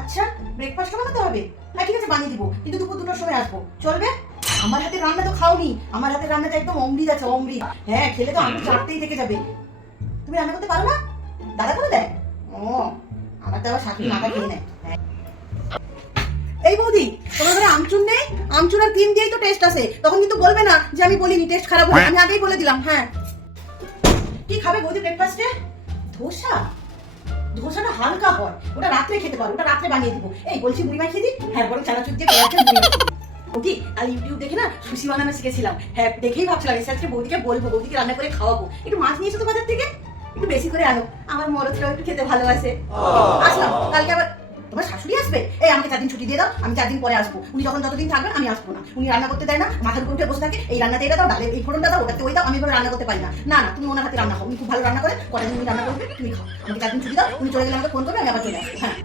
আচ্ছা, ব্রেকফাস্ট বানাতে হবে? হ্যাঁ ঠিক আছে, বানিয়ে দিব, কিন্তু দুপুর 2টার সময় আসবো, চলবে? আমার হাতের রান্না তো খাওনি, আমার হাতের রান্নাটা একদম অমৃত আছে, অমৃত। হ্যাঁ, খেলে তো আমি চাটতেই থেকে যাবে। তুমি রান্না করতে পারো না? দাদা করে দেয়? ও, আমার তো আবার শাশুড়ি মাথা খেয়ে নেয়। হ্যাঁ। এই বৌদি, তোমার ঘরে আমচুর নেই? আমচুর আর ক্রিম দিয়েই তো টেস্ট আসে, তখন কিন্তু বলবে না যে আমি বলিনি টেস্ট খারাপ হয়, আমি আগেই বলে দিলাম। হ্যাঁ, কি খাবে বৌদি ব্রেকফাস্টে? ধোসা? ধোসাটা হালকা হয়, ওটা রাত্রে খেতে পারো, ওটা রাত্রে বানিয়ে দিব। এই বলছি মুড়ি মাখিয়ে দিই? হ্যাঁ, বরং চানাচুর দিয়ে পেঁয়াজের মুড়ি মাখিয়ে দিই। বৌদি, আর ইউটিউব দেখে না সুশি বানানো শিখেছিলাম। হ্যাঁ, দেখেই ভাবছিলাম এসে আজকে বৌদিকে বলবো, বৌদিকে রান্না করে খাওয়াবো। একটু মাছ নিয়ে এসো তো বাজার থেকে, একটু বেশি করে আনো, আমার মরদরাও একটু খেতে ভালোবাসে। আসলাম, কালকে আবার তোমার শাশুড়ি আসবে? এই আমাকে 4 দিন ছুটি দিয়ে দাও, আমি 4 দিন পরে আসবো। উনি যখন যতদিন থাকবেন আমি আসবো না। উনি রান্না করতে দেয় না, মাথার উপর উঠে বসে থাকে, এই রান্নাতে এটা দাও, ডালে এই ফোড়নটা দাও, ওটাতে ওই দাও, আমি এভাবে রান্না করতে পারি না। না না, তুমি ওনার হাতে রান্না খাও, উনি খুব ভালো রান্না করে, কটা দিন উনি রান্না করবে, তুমি খাও। আমাকে 4 দিন ছুটি দাও, উনি চলে গেলে আমাকে ফোন করবে, আমি আবার চলে আসবো। হ্যাঁ।